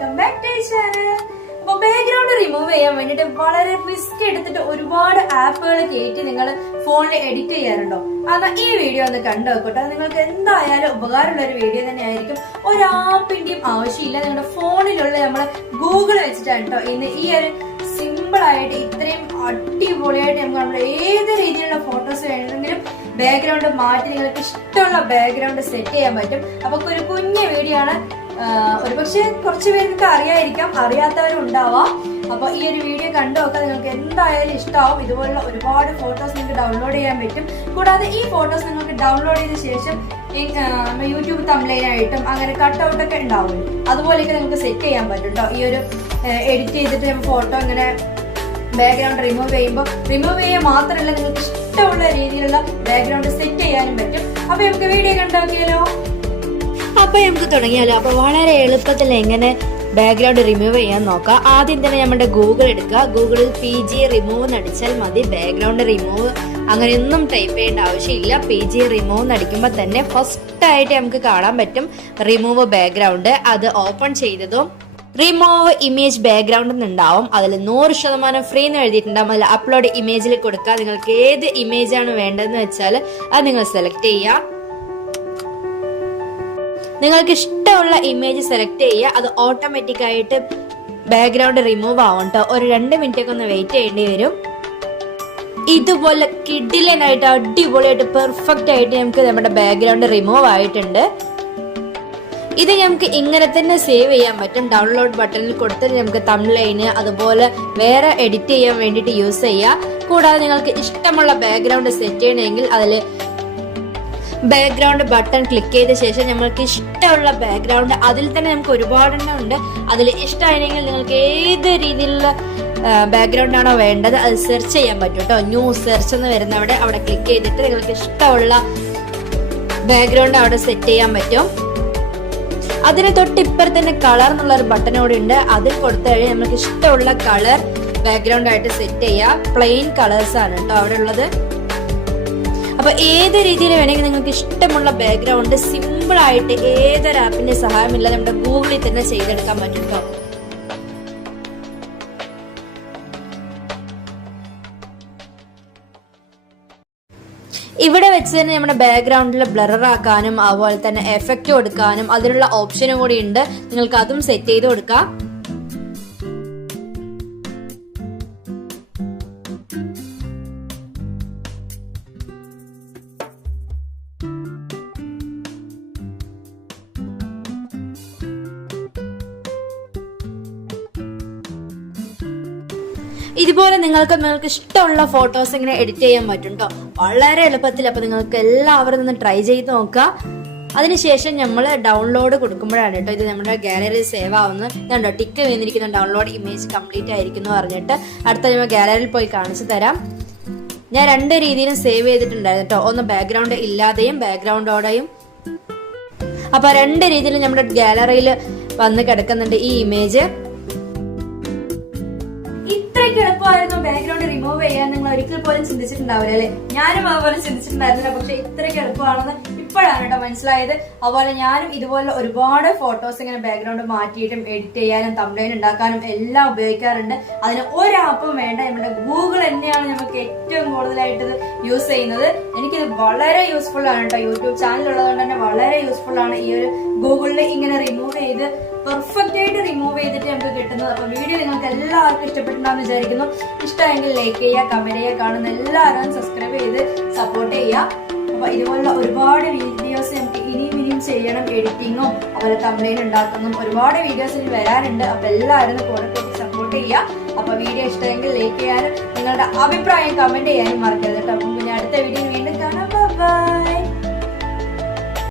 Channel അപ്പൊ background remove ചെയ്യാൻ വേണ്ടിട്ട് വളരെ റിസ്ക് എടുത്തിട്ട് ഒരുപാട് ആപ്പുകൾ കയറ്റി നിങ്ങൾ ഫോണിൽ എഡിറ്റ് ചെയ്യാറുണ്ടോ? അതാ ഈ വീഡിയോ ഒന്ന് കണ്ടു നോക്കട്ടെ. നിങ്ങൾക്ക് എന്തായാലും ഉപകാരമുള്ള ഒരു വീഡിയോ തന്നെ ആയിരിക്കും ഒരു ആപ്പിന്റെയും ആവശ്യമില്ല. നിങ്ങളുടെ ഫോണിലുള്ള നമ്മൾ ഗൂഗിൾ വെച്ചിട്ടാണ് കേട്ടോ ഇന്ന് ഈ ഒരു സിമ്പിൾ ആയിട്ട് ഇത്രയും അടിപൊളിയായിട്ട് നമുക്ക് നമ്മുടെ ഏത് രീതിയിലുള്ള ഫോട്ടോസ് വേണമെങ്കിലും ബാക്ക്ഗ്രൗണ്ട് മാറ്റി നിങ്ങൾക്ക് ഇഷ്ടമുള്ള ബാക്ക്ഗ്രൗണ്ട് സെറ്റ് ചെയ്യാൻ പറ്റും. അപ്പൊ ഒരു കുഞ്ഞു വീഡിയോ ആണ്. ഒരു പക്ഷേ കുറച്ച് പേർക്ക് അറിയായിരിക്കാം അറിയാത്തവരും ഉണ്ടാവാം. അപ്പൊ ഈ ഒരു വീഡിയോ കണ്ടു നോക്കാൻ നിങ്ങൾക്ക് എന്തായാലും ഇഷ്ടമാവും. ഇതുപോലുള്ള ഒരുപാട് ഫോട്ടോസ് നിങ്ങൾക്ക് ഡൗൺലോഡ് ചെയ്യാൻ പറ്റും. കൂടാതെ ഈ ഫോട്ടോസ് നിങ്ങൾക്ക് ഡൗൺലോഡ് ചെയ്ത ശേഷം യൂട്യൂബ് തമ്മിലായിട്ടും അങ്ങനെ കട്ട് ഔട്ട് ഒക്കെ ഉണ്ടാവും. അതുപോലെയൊക്കെ നിങ്ങൾക്ക് സെറ്റ് ചെയ്യാൻ പറ്റും കേട്ടോ ഈ ഒരു എഡിറ്റ് ചെയ്തിട്ട് ഫോട്ടോ ഇങ്ങനെ ബാക്ക്ഗ്രൗണ്ട് റിമൂവ് ചെയ്യുമ്പോൾ റിമൂവ് ചെയ്യുക മാത്രമല്ല നിങ്ങൾക്ക് ഇഷ്ടമുള്ള രീതിയിലുള്ള ബാക്ക്ഗ്രൗണ്ട് സെറ്റ് ചെയ്യാനും പറ്റും. അപ്പൊ നമുക്ക് വീഡിയോ കണ്ടാക്കിയാലോ അപ്പൊ നമുക്ക് തുടങ്ങിയാലോ? അപ്പൊ വളരെ എളുപ്പത്തിൽ എങ്ങനെ ബാക്ക്ഗ്രൗണ്ട് റിമൂവ് ചെയ്യാൻ നോക്കാം. ആദ്യം തന്നെ നമ്മുടെ ഗൂഗിൾ എടുക്കുക. ഗൂഗിളിൽ പി ജി റിമൂവ് നടിച്ചാൽ മതി. ബാക്ക്ഗ്രൗണ്ട് റിമൂവ് അങ്ങനെയൊന്നും ടൈപ്പ് ചെയ്യേണ്ട ആവശ്യമില്ല. പി ജി റിമൂവ് നടിക്കുമ്പോൾ തന്നെ ഫസ്റ്റായിട്ട് നമുക്ക് കാണാൻ പറ്റും. റിമൂവ് ബാക്ക്ഗ്രൗണ്ട് അത് ഓപ്പൺ ചെയ്തതും റിമൂവ് ഇമേജ് ബാക്ക്ഗ്രൗണ്ട് ഉണ്ടാവും അതിൽ നൂറ് ശതമാനം ഫ്രീ എന്ന് എഴുതിയിട്ടുണ്ടാവും. അതിൽ അപ്ലോഡ് ഇമേജിൽ കൊടുക്കുക. നിങ്ങൾക്ക് ഏത് ഇമേജ് ആണ് വേണ്ടതെന്ന് വെച്ചാൽ അത് നിങ്ങൾ സെലക്ട് ചെയ്യുക. നിങ്ങൾക്ക് ഇഷ്ടമുള്ള ഇമേജ് സെലക്ട് ചെയ്യുക. അത് ഓട്ടോമാറ്റിക് ആയിട്ട് ബാക്ക്ഗ്രൗണ്ട് റിമൂവ് ആവും കേട്ടോ ഒരു രണ്ട് മിനിറ്റ് ഒക്കെ ഒന്ന് വെയിറ്റ് ചെയ്യേണ്ടി വരും. ഇതുപോലെ കിഡിലനായിട്ട് അടിപൊളിയായിട്ട് പെർഫെക്റ്റ് ആയിട്ട് നമുക്ക് നമ്മുടെ ബാക്ക്ഗ്രൗണ്ട് റിമൂവ് ആയിട്ടുണ്ട്. ഇത് നമുക്ക് ഇങ്ങനെ തന്നെ സേവ് ചെയ്യാൻ പറ്റും. ഡൗൺലോഡ് ബട്ടണിൽ കൊടുത്ത് നമുക്ക് തമിഴ്ലൈന് അതുപോലെ വേറെ എഡിറ്റ് ചെയ്യാൻ വേണ്ടിയിട്ട് യൂസ് ചെയ്യാം. കൂടാതെ നിങ്ങൾക്ക് ഇഷ്ടമുള്ള ബാക്ക്ഗ്രൗണ്ട് സെറ്റ് ചെയ്യണമെങ്കിൽ അതിൽ ബാക്ക്ഗ്രൗണ്ട് ബട്ടൺ ക്ലിക്ക് ചെയ്ത ശേഷം നമ്മൾക്ക് ഇഷ്ടമുള്ള ബാക്ക്ഗ്രൗണ്ട് അതിൽ തന്നെ നമുക്ക് ഒരുപാടെണ്ണം ഉണ്ട്. അതിൽ ഇഷ്ടമായിരുന്നെങ്കിൽ നിങ്ങൾക്ക് ഏത് രീതിയിലുള്ള ബാക്ക്ഗ്രൗണ്ട് ആണോ വേണ്ടത് അത് സെർച്ച് ചെയ്യാൻ പറ്റും കേട്ടോ ന്യൂ സെർച്ച് എന്ന് വരുന്നവിടെ അവിടെ ക്ലിക്ക് ചെയ്തിട്ട് നിങ്ങൾക്ക് ഇഷ്ടമുള്ള ബാക്ക്ഗ്രൗണ്ട് അവിടെ സെറ്റ് ചെയ്യാൻ പറ്റും. അതിന് തൊട്ട് ഇപ്പുറത്ത് തന്നെ കളർ എന്നുള്ള ഒരു ബട്ടൺ കൂടി ഉണ്ട്. അതിൽ കൊടുത്തു കഴിഞ്ഞാൽ നമുക്ക് ഇഷ്ടമുള്ള കളർ ബാക്ക്ഗ്രൗണ്ട് ആയിട്ട് സെറ്റ് ചെയ്യാം. പ്ലെയിൻ കളേഴ്സ് ആണ് കേട്ടോ അവിടെ ഉള്ളത്. അപ്പൊ ഏത് രീതിയിൽ വേണമെങ്കിൽ നിങ്ങൾക്ക് ഇഷ്ടമുള്ള ബാക്ക്ഗ്രൗണ്ട് സിമ്പിൾ ആയിട്ട് ഏതൊരു ആപ്പിന്റെ സഹായമില്ലാതെ നമ്മുടെ ഗൂഗിളിൽ തന്നെ ചെയ്തെടുക്കാൻ പറ്റും കേട്ടോ. ഇവിടെ വെച്ച് തന്നെ നമ്മുടെ ബാക്ക്ഗ്രൗണ്ടിൽ ബ്ലറർ ആക്കാനും അതുപോലെ തന്നെ എഫക്റ്റ് കൊടുക്കാനും അതിനുള്ള ഓപ്ഷനും കൂടി ഉണ്ട്. നിങ്ങൾക്ക് അതും സെറ്റ് ചെയ്ത് കൊടുക്കാം. ഇതുപോലെ നിങ്ങൾക്ക് നിങ്ങൾക്ക് ഇഷ്ടമുള്ള ഫോട്ടോസ് ഇങ്ങനെ എഡിറ്റ് ചെയ്യാൻ പറ്റും കേട്ടോ വളരെ എളുപ്പത്തിൽ അപ്പൊ നിങ്ങൾക്ക് എല്ലാവരും ഒന്ന് ട്രൈ ചെയ്ത് നോക്കുക. അതിനുശേഷം നമ്മൾ ഡൗൺലോഡ് കൊടുക്കുമ്പോഴാണ് കേട്ടോ ഇത് നമ്മുടെ ഗാലറിയിൽ സേവ് ആവുന്നത്. കണ്ടോ ടിക്ക് വീണിരിക്കുന്ന ഡൗൺലോഡ് ഇമേജ് കംപ്ലീറ്റ് ആയിരിക്കുന്നു പറഞ്ഞിട്ട് അടുത്ത നമ്മൾ ഗാലറിയിൽ പോയി കാണിച്ചു തരാം. ഞാൻ രണ്ട് രീതിയിലും സേവ് ചെയ്തിട്ടുണ്ടായിരുന്നു കേട്ടോ. ഒന്ന് ബാക്ക്ഗ്രൗണ്ട് ഇല്ലാതെയും ബാക്ക്ഗ്രൗണ്ടോടെയും അപ്പൊ രണ്ട് രീതിയിലും നമ്മുടെ ഗാലറിയിൽ വന്ന് കിടക്കുന്നുണ്ട് ഈ ഇമേജ് ഇത്രയ്ക്ക് എളുപ്പമായിരുന്നു ബാക്ക്ഗ്രൗണ്ട് റിമൂവ് ചെയ്യാൻ നിങ്ങൾ ഒരിക്കൽ പോലും ചിന്തിച്ചിട്ടുണ്ടാവില്ല അല്ലെ? ഞാനും അതുപോലെ ചിന്തിച്ചിട്ടുണ്ടായിരുന്നില്ല പക്ഷെ ഇത്രയ്ക്ക് എളുപ്പമാണെന്ന് ഇപ്പോഴാണ് കേട്ടോ മനസ്സിലായത്. അതുപോലെ ഞാനും ഇതുപോലെ ഒരുപാട് ഫോട്ടോസ് ഇങ്ങനെ ബാക്ക്ഗ്രൗണ്ട് മാറ്റിയിട്ടും എഡിറ്റ് ചെയ്യാനും തമ്പ്ലൈൻ ഉണ്ടാക്കാനും എല്ലാം ഉപയോഗിക്കാറുണ്ട്. അതിന് ഒരാപ്പും വേണ്ട. നമ്മുടെ ഗൂഗിൾ തന്നെയാണ് നമുക്ക് ഏറ്റവും കൂടുതലായിട്ട് ഇത് യൂസ് ചെയ്യുന്നത്. എനിക്കിത് വളരെ യൂസ്ഫുൾ ആണ് കേട്ടോ. യൂട്യൂബ് ചാനൽ ഉള്ളതുകൊണ്ട് തന്നെ വളരെ യൂസ്ഫുൾ ആണ് ഈ ഒരു ഗൂഗിളിൽ ഇങ്ങനെ റിമൂവ് ചെയ്ത് പെർഫെക്റ്റ് ആയിട്ട് റിമൂവ് ചെയ്തിട്ട് നമുക്ക് കിട്ടുന്നത് അപ്പൊ വീഡിയോ നിങ്ങൾക്ക് എല്ലാവർക്കും ഇഷ്ടപ്പെട്ടിട്ടുണ്ടാന്ന് വിചാരിക്കുന്നു. ഇഷ്ടമെങ്കിൽ ലൈക്ക് ചെയ്യുക കമന്റ് ചെയ്യുക കാണുന്ന എല്ലാവരും സബ്സ്ക്രൈബ് ചെയ്ത് സപ്പോർട്ട് ചെയ്യുക. അപ്പൊ ഇതുപോലുള്ള ഒരുപാട് വീഡിയോസ് നമുക്ക് ഇനിയും ഇനിയും ചെയ്യണം എഡിറ്റിങ്ങും അതുപോലെ തമ്മിൽ ഉണ്ടാക്കുന്നതും ഒരുപാട് വീഡിയോസ് ഇനി വരാനുണ്ട് അപ്പൊ എല്ലാവരും കൂടെ കൂടി സപ്പോർട്ട് ചെയ്യുക. അപ്പൊ വീഡിയോ ഇഷ്ടമെങ്കിൽ ലൈക്ക് ചെയ്യാനും നിങ്ങളുടെ അഭിപ്രായം കമന്റ് ചെയ്യാനും മറക്കരുത് കേട്ടോ. അപ്പൊ പിന്നെ അടുത്ത വീഡിയോ വീണ്ടും കാണാം. ബൈ